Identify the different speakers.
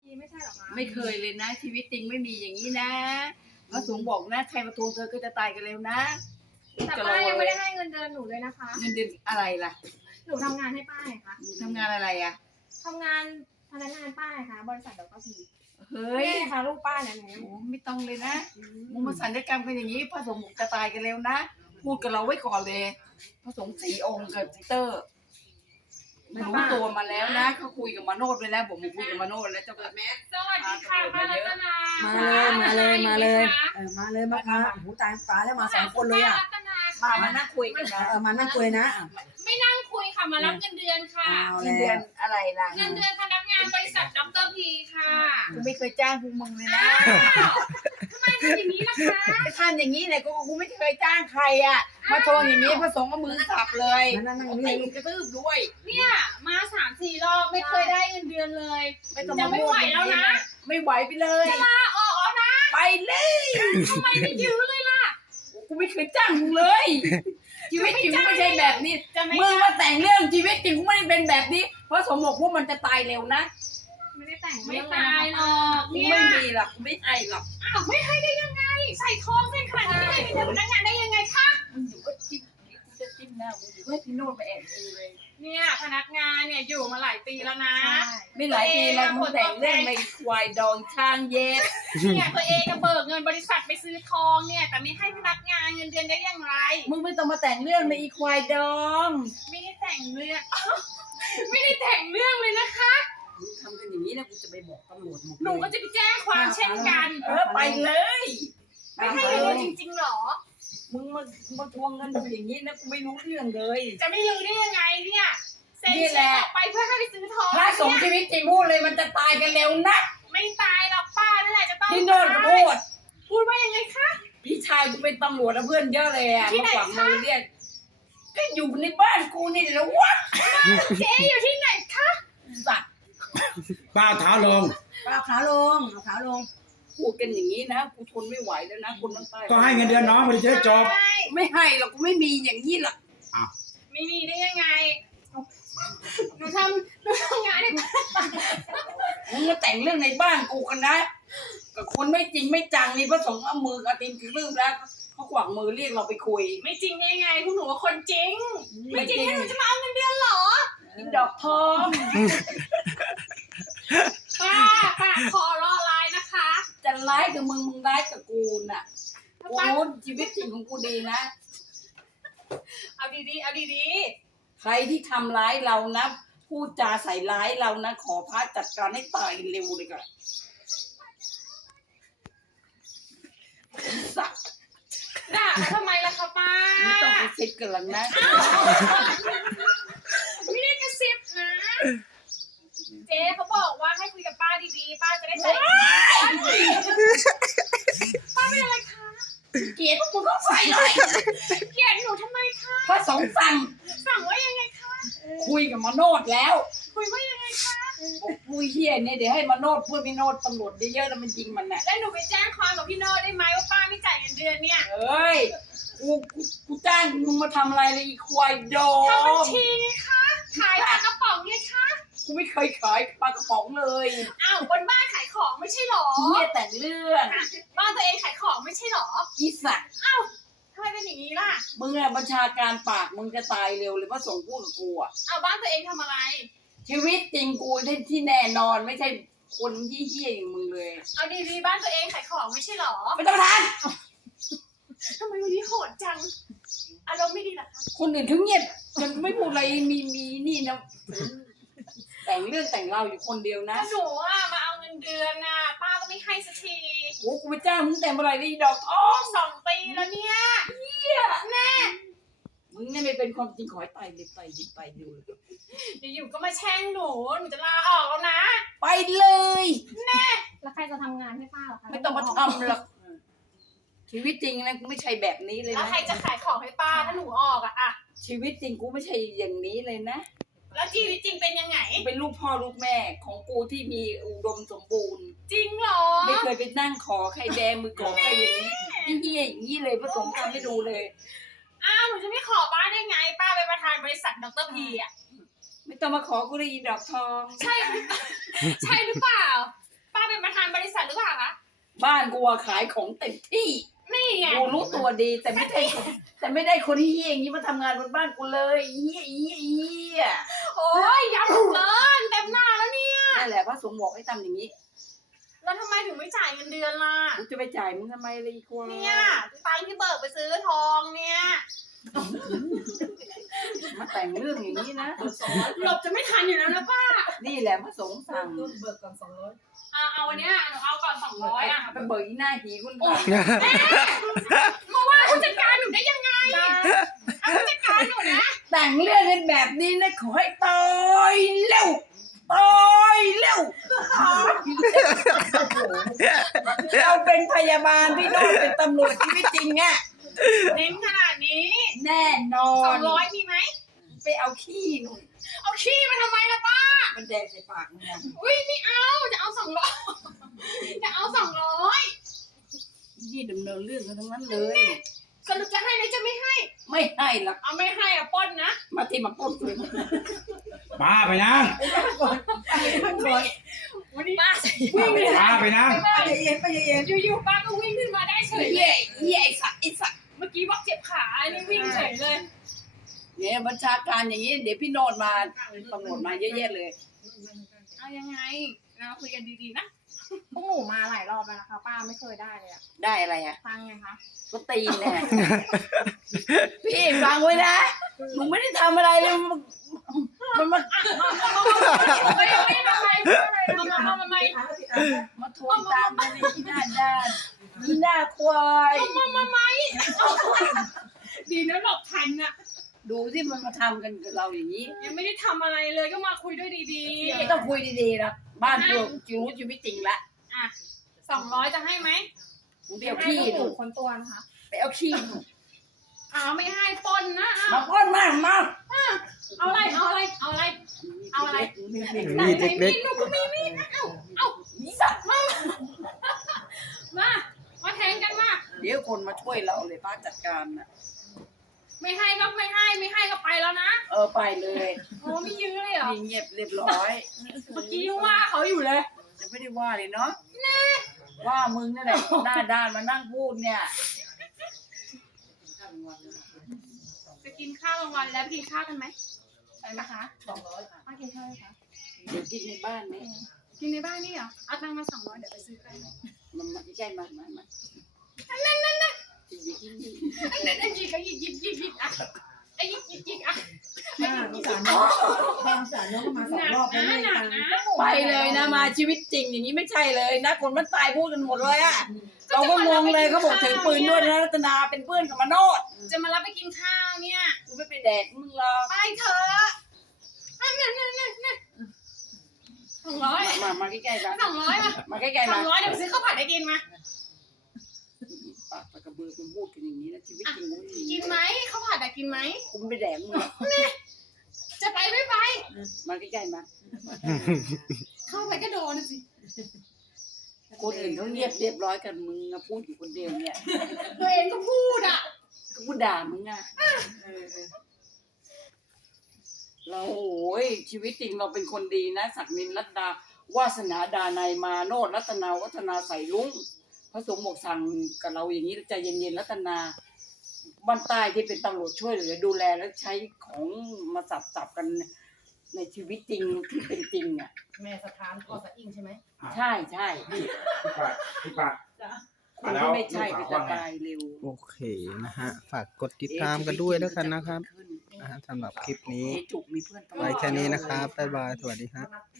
Speaker 1: พี่ไม่ใช่หรอคะ
Speaker 2: ไม่เคยเลยนะชีวิตจริงไม่มีอย่างนี้นะพระสงฆ์บอกนะใครมาทวงเธอก็จะตายกันเร็วนะ
Speaker 1: แต่ป้ายังไม่ได้ให้เงินเดือนหนูเลยนะคะ
Speaker 2: เงินเดือนอะไรล่ะ
Speaker 1: หนูทำงานให้ป้าไงคะ
Speaker 2: ทำงานอะไรอ่ะ
Speaker 1: ทำงานพนักงานป้าไงคะบริษัทดร.พี
Speaker 2: เฮ้ย
Speaker 1: นี่ค่ะลูกป้าเนี่ยหนู
Speaker 2: โอ้ไม่ต้องเลยนะมึงมาสัญญกรรมกันอย่างนี้พระสงฆ์จะตายกันเร็วนะพูดกับเราไว้ก่อนเลยพระสงฆ์4 องค์กับซิสเตอร์มันรู้ตัวมาแล้วนะเขาคุยกับมาโนดไปแล้วผมคุยกับมาโนดแล้วเจ้าค่ะแม่
Speaker 1: สวัสดีค่ะป้ารัตนา
Speaker 3: มาเลยมาค่ะหูตาปลาแล้วมา2 คนเลยอ่ะ
Speaker 2: มานั่งคุยกันนะ
Speaker 3: มานั่งคุยนะ
Speaker 1: ไม่นั่งคุยค่ะมารับเงินเดือนค่ะ
Speaker 2: เงินเดือนอะไรล่ะ
Speaker 1: เงินเดือนพนักงานบริษัทดร.พีค่ะ
Speaker 2: กูไม่เคยจ้างพวกมึงเลยนะ
Speaker 1: ทำไมทำอย่างนี้ล่ะคะ
Speaker 2: จะทำอย่างนี้เลยกูไม่เคยจ้างใครอ่ะมาทวงอย่างนี้พระสงฆ์ก็มือสับเลยตีกระตืบด้วย
Speaker 1: เนี่ยมา3-4 รอบไม่เคยได้เงินเดือนเลยจะไม่ไหวแล้วนะ
Speaker 2: ไม่ไหวไปเลย
Speaker 1: จะลาออกแล้วนะ
Speaker 2: ไปเลย
Speaker 1: ทำไมไม่ยื้อเลยล่ะ
Speaker 2: กูไม่เคยจ้างมึงเลยชีวิตจริงไม่ใช่แบบนี้มึงมาแต่งเรื่องชีวิตจริงกูไม่ได้เป็นแบบนี้เพราะสมบอกพวกมันจะตายเร็วนะ
Speaker 1: ไม่ได้แต่งไม่ตายหรอก
Speaker 2: กูไม่มีหรอกกูไม่ให้หรอก
Speaker 1: อ้าวไม่ให้ได้ยังไงใส่ทองเส้นขนาดนี้ไม่ให้เป็นพนักงานได้ยังไงคะ
Speaker 2: มึงอยู่ก็จิ้มกูจะจิ้มหน้ามึงอยู่ก็พี่โน้ตมาแอบดูเลย
Speaker 1: เนี่ยพนักงานเนี่ยอยู่มาหลายปีแล้วนะ
Speaker 2: ไม่หลายปีแล้วมึงแต่งเรื่องในควายดองช่างเย็ด
Speaker 1: เนี่ยตัวเองก็เบิกเงินบริษัทไปซื้อทองเนี่ยแต่ไม่ให้พนักงานเงินเดือนได้อย่างไร
Speaker 2: มึงไม่ต้องมาแต่งเรื่องในอีควายดอง
Speaker 1: ไม่ได้แต่งเรื่องไม่ได้แต่งเรื่องเลยนะคะ
Speaker 2: มึงทำกันอย่างนี้นะกูจะไปบอกตำรวจ
Speaker 1: หนูก็จะไปแจ้งความเช่นกัน
Speaker 2: ไปเลย
Speaker 1: ไม่ให้เงินจริงๆหรอ
Speaker 2: มึงมาทวงเงินอย่างนี้นะกูไม่รู้เรื่องเลย
Speaker 1: จะไม่รู้ได้ยังไงเนี่ยเซ็นเช็คออกไปเพื่อให้ไปซื้อทอง
Speaker 2: พระสงฆ์ชีวิตจริงพูดเลยมันจะตายกันเร็วนะ
Speaker 1: ไม่ตายหรอกป้านั่นแหละจะต้อง
Speaker 2: พี่โน้ตพู
Speaker 1: ดว่ายังไงคะ
Speaker 2: พี่ชายกูเป็นตำรวจแล้วเพื่อนเยอะเลยอ่ะมาขวางมือเรียกก็อยู่ในบ้านกูนี่แหละวะ
Speaker 1: เจ๊อยู่ที่ไหนคะ
Speaker 2: สัตว์
Speaker 4: ป้าเท้าลง
Speaker 3: ป้าขาลงขาลง
Speaker 2: พูดกันอย่างนี้นะกูทนไม่ไหวแล้วนะคนทั้งใต้
Speaker 4: ก็ให้เงินเดือนน้องมาดิจะจบ
Speaker 2: ไม่ให้หรอกกูไม่มีอย่างนี้หรอก
Speaker 1: ไม่มีได้ยังไงหนูทำงานให้
Speaker 2: มึงมาแต่งเรื่องในบ้านกูกันนะกับคนไม่จริงไม่จังนี่พระสงฆ์เอามือกระติมคืบแล้วเขาขวางมือเรียกเราไปคุย
Speaker 1: ไม่จริงได้ยังไงพวกหนูว่าคนจริงไม่จริงให้หนูจะมาเอาเงินเดือนหรอ
Speaker 2: ดอกทอง
Speaker 1: ป้าขอรอไลน์นะคะ
Speaker 2: จะร้ายกับมึงร้ายกับกูน่ะกูรู้ชีวิตจริงของกูดีนะ
Speaker 1: เอาดีๆเอาดี
Speaker 2: ๆใครที่ทำร้ายเรานะพูดจาใส่ร้ายเรานะขอพระจัดการให้ตายเร็วเลยก่อนสัก
Speaker 1: ด่าทำไมล่ะคะป้า
Speaker 2: ไม่ต้องไปซิดกันหลังนะ
Speaker 1: ไม่ได้กระซิบนะเจ๊เขาบอกว่าให้คุยกับป้าดีๆป้าจะได้ใส่ป้าเป็นอะไรคะ
Speaker 2: เกลียดพวกมึงก็ใส่เลย
Speaker 1: เกลียดหนูทำไมคะ
Speaker 2: พระสงฆ์สั่ง
Speaker 1: ว่ายังไงคะ
Speaker 2: คุยกับมาโนดแล้ว
Speaker 1: คุยว่ายังไงคะ
Speaker 2: คุยเฮียเนี่ยเดี๋ยวให้มาโนดพูดพี่โนดตำรวจเยอะๆแล้วมันยิงมันน่ะ
Speaker 1: แล้วหนูไปแจ้งความกับพี่โนดได้ไหมว่าป้าไม่จ่ายเงินเดือนเนี่ย
Speaker 2: เอ้ยกูจ้างมึงมาทำอะไรเลยอีควายโด
Speaker 1: ทำบัญชีไงคะขายปลากระป๋องไงคะ
Speaker 2: กูไม่เคยขายปลากระป๋องเลย
Speaker 1: อ้าวบนบ้านขายของไม่ใช่หรอ
Speaker 2: เฮียแต่งเรื่อง
Speaker 1: บ้านตัวเองขายของไม่ใช่หรอ
Speaker 2: อีสัตว์
Speaker 1: อ้าวทำไมเป็นอย่างนี้ล่ะ
Speaker 2: มึงอะบัญชาการปากมึงจะตายเร็วเลยว่าส่งพูดกับกูอะ
Speaker 1: เอาบ้านตัวเองทำอะไร
Speaker 2: ชีวิตจริงกูที่แน่นอนไม่ใช่คนเฮี้ยๆอย่างมึงเลย
Speaker 1: เอาดีๆบ้านตัวเองขายของไม่ใช่หรอ
Speaker 2: ไม่ต้องทาน
Speaker 1: ทำไมวันนี้โหดจังอารมณ์ไม่ดีหรอคะ
Speaker 2: คนอื่นเขาเงียบยังไม่พูดอะไรมีนี่นะแต่งเรื่องแต่งเราอยู่คนเดียวนะ
Speaker 1: หนูอะมาเอาเงินเดือนน่ะป้าก็ไม่ให้สักที
Speaker 2: โอ้กูไปจ้างมึงแต่งอะไรได้ดอกทอง
Speaker 1: 2 ปีแล้วเนี่ย
Speaker 2: เฮีย
Speaker 1: แม่
Speaker 2: มึงเนี่ยไม่เป็นความจริงขอให้ตายเลยไปดู
Speaker 1: อยู่ก็มาแช่งหนูจะลาออกแล้วนะ
Speaker 2: ไปเลย
Speaker 1: แน่แล้วใครจะทำงานให้ป้าหรอคะ
Speaker 2: ไม่ต้องมาทำหรอกชีวิตจริงนะกูไม่ใช่แบบนี้เลยนะ
Speaker 1: แล้วใครจะขายของให้ป้าถ้าหนูออกอะ
Speaker 2: ชีวิตจริงกูไม่ใช่อย่างนี้เลยนะ
Speaker 1: แล้วชีวิตจริงเป็นยังไง
Speaker 2: เป็นลูกพ่อลูกแม่ของกูที่มีอุดมสมบูรณ์
Speaker 1: จริงเหรอ
Speaker 2: ไม่เคยไปนั่งขอใครแดงมือขอใครอย่างนี้อย่างนี้เลยผสมทำให้ดูเลย
Speaker 1: อ้าวหนูจะไม่ขอป้าได้ไงป้าเป็นประธานบริษัทดร.พีอะ
Speaker 2: ไม่ต้องมาขอกูได้ยินดอกทอง
Speaker 1: ใช่หรือเปล่า
Speaker 2: บ้านกูอะขายของเต็มที่
Speaker 1: นี่ไง
Speaker 2: กูรู้ตัวดีแต่ไม่ได้คนที่เฮี้ยอย่างนี้มาทำงานบนบ้านกูเลยเฮี้ย
Speaker 1: โอ้ยย้ำเกินเต็มหน้าแล้วเนี่ย
Speaker 2: นั่นแหละพระสงฆ์บอกให้ทำอย่างนี้
Speaker 1: แล้วทำไมถึงไม่จ่ายเงินเดือนล่ะ
Speaker 2: กูจะไปจ่ายมึงทำไมเลยอีกวะ
Speaker 1: เนี่ยตังค์ที่เบิกไปซื้อทองเนี่ย
Speaker 2: มาแต่งเรื่องอย่างนี้นะ
Speaker 1: หลบจะไม่ทันอยู่แล้วนะป้า
Speaker 2: นี่แหละพระสงฆ์สั่ง
Speaker 3: เบิกก่อน200
Speaker 1: เอาวันเนี้ยหนูเอาก่อน200อ่ะ
Speaker 2: ไปเบิกอีหน้าหีคุณก่อน
Speaker 1: มาว่าผู้จัดการหนูได้ยังไงเอาผู้จัดการหนูนะ
Speaker 2: แต่งเรื่องกันแบบนี้นะขอให้ตายเร็วตายเร็วเราเป็นพยาบาลพี่โน้ตเป็นตำรวจชีวิตจริงอ่ะ
Speaker 1: เน้นขนาดนี้
Speaker 2: แน่นอน
Speaker 1: 200มีไหม
Speaker 2: ไปเอาขี้หนุ่น
Speaker 1: เอาขี้มาทำไมล่ะป้า
Speaker 2: มันแดงใส่ปากมึงนะ
Speaker 1: อุ้ยไม่เอาจะเอา200จะเอา200
Speaker 2: ยี่ดำเนินเรื่องกันทั้งนั้นเลย
Speaker 1: สรุปจะให้หรือจะไม่ให้
Speaker 2: ไม่ให้หรอก
Speaker 1: เอาไม่ให้อ่ะปล้นนะ
Speaker 2: มาที่มาปล้นเลย
Speaker 4: ป้าไปนั่ง
Speaker 1: วันนี้ป้าวิ่งเลย
Speaker 4: ป้าไปนั่ง
Speaker 3: ไปเย็นไปเย็น
Speaker 1: อยู่ๆป้าก็วิ่งขึ้นมาได้เฉยเลย
Speaker 2: เย่ไอ้สัตว์ไอ้สัตว์
Speaker 1: เมื่อกี้บอกเจ็บขาอันนี้วิ่งเฉยเลย
Speaker 2: เนี่ยบัญชาการอย่างนี้เดี๋ยวพี่โนดมาตำรวจมาเยอะแยะเลย
Speaker 1: เอายังไงเราคุยกันดีๆนะ
Speaker 5: พวกหนูมาหลายรอบแล้วนะคะป้าไม่เคยได้เลยอะ
Speaker 2: ได้อะไรอ่ะ
Speaker 5: ฟังไงคะ
Speaker 2: ก็ตีนแน่พี่ฟังไว้นะมึงไม่ได้ทำอะไรเลยมันมา
Speaker 1: ไม่ทำไม
Speaker 2: มาทวงตามกันในที่หน้าด้านที่หน้าควาย
Speaker 1: ดีนะหลบทันอะ
Speaker 2: ดูที่มันมาทำกันกับเราอย่างนี้
Speaker 1: ยังไม่ได้ทำอะไรเลยก็มาคุยด้วยดี
Speaker 2: ไม่ต้องคุยดีๆนะบ้านกูรู้ชีวิตจริงละ
Speaker 1: ๆอ่ะ200จะให้ไหม
Speaker 2: มึงไปเอาขี้
Speaker 5: ให้
Speaker 2: ห
Speaker 5: พว
Speaker 2: นู
Speaker 5: กหนูคนตัวนะคะ
Speaker 2: ไปเอาขี้หนู
Speaker 1: เอาไม่ให้ปล้นนะ
Speaker 2: มาป้อนมา
Speaker 1: เอาอะไรเอาอะไรเอาอะไร เอาอะไร
Speaker 2: มีเด็ก
Speaker 1: มีดหนูก็มีมีดเอา
Speaker 2: มีสัตว์
Speaker 1: มาแทงกันมา
Speaker 2: เดี๋ยวคนมาช่วยเราเลยป้าจัดการน่ะ
Speaker 1: ไม่ให้ก็ไม่ให้ก็ไปแล้วนะ
Speaker 2: ไปเลย
Speaker 1: โอ้ไม่ยื้อเลยเหรอ
Speaker 2: มีเงียบเรียบร้อย
Speaker 1: เมื่อกี้ยังว่าเขาอยู่เลย
Speaker 2: จะไม่ได้ว่าเลยเนาะว่ามึงนั่นแหละหน้าด้านมานั่งพูดเนี่ย
Speaker 1: จะกินข้าวกลางวันแล้วกินข้าวกันไหม
Speaker 5: ไปไหมคะป้ากินข้าวไหมคะ
Speaker 2: เดี๋ยวกินในบ้านนี่
Speaker 1: กินในบ้านนี่เหรอเอาตังค์มา200เดี๋ยวไปซื้อกัน
Speaker 2: มันมาใกล้ๆมา
Speaker 1: นั่นหยิบก็หยิบอ่ะไอ้หยิบอ่ะ
Speaker 3: สงสารน้องสงสารน้องก็มา2 รอบแล้ว
Speaker 1: ห
Speaker 3: ไม่
Speaker 1: นั
Speaker 3: ทั
Speaker 1: ก
Speaker 3: น
Speaker 1: นะ
Speaker 2: ไปเลยนะมาชีวิตจริงอย่างนี้ไม่ใช่เลยนะคนมันตายพูดกันหมดเลยอะเราก็งงเลยเขาบอกถือปืนด้วยนะรัตนาเป็นเพื่อนกับมโนด
Speaker 1: จะมารับไปกินข้าวเนี่ย
Speaker 2: กูไม่ไปแดกมึงหรอก
Speaker 1: ไปเถอะนั่น200
Speaker 2: มาใกล้ๆมา
Speaker 1: 200มา
Speaker 2: มาใกล้ๆมา
Speaker 1: 200เดี๋ยวไปซื้อข้าวผัดให้กินมา
Speaker 2: ปากกระเบือเป็นพูดกันอย่างนี้นะชีวิตจริงกูไม่
Speaker 1: กินไหมข้าวผัดอะกินไหม
Speaker 2: กูไม่ไปแดกมึงหรอก
Speaker 1: จะไปไม่ไป
Speaker 2: มาใกล้ๆมา
Speaker 1: เข้าไปก็โดนสิ
Speaker 2: คนอื่นเขาเรียบร้อยกันมึงอะพูดอยู่คนเดียวเนี่ย
Speaker 1: ตัวเองก็พูดอ่ะ
Speaker 2: กูด่ามึงอะเราโอ้ยชีวิตจริงเราเป็นคนดีนะศักดินรัตดาวาสนาดานัยมาโนดรัตนาวัฒนาใส่ลุงพระสงฆ์บอกสั่งกับเราอย่างนี้ใจเย็นๆรัตนาบ้านใต้ที่เป็นตำรวจช่วยเหลือดูแลและใช้ของมาสับกันในชีวิตจริงที่เป็นจริงอ่ะ
Speaker 3: แม่สถานพ่อสะอิ่งใช่ไหม
Speaker 2: ใช่ใช่
Speaker 4: พี่ป้า
Speaker 2: คนที่ไม่ใช่ก็จะตายเร็ว
Speaker 6: โอเคนะฮะ ฝากกดติดตามกันด้วยแล้วกันนะครับสำหรับคลิปนี้
Speaker 2: จุกมีเพื่อน
Speaker 6: ไว้แค่นี้นะครับ บ๊ายบาย สวัสดีฮะ